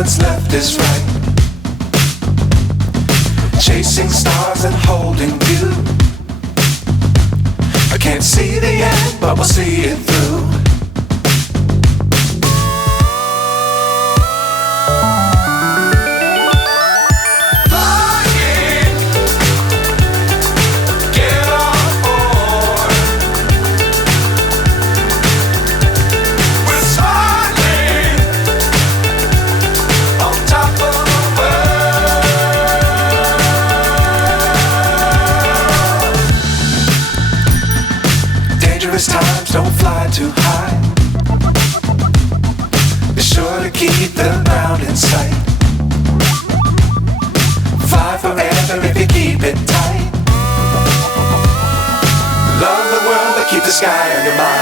what's left is right. Chasing stars and holding you. I can't see the end, but we'll see it through. Times don't fly too high. Be sure to keep the ground in sight. Fly forever if you keep it tight. Love the world but keep the sky on your mind.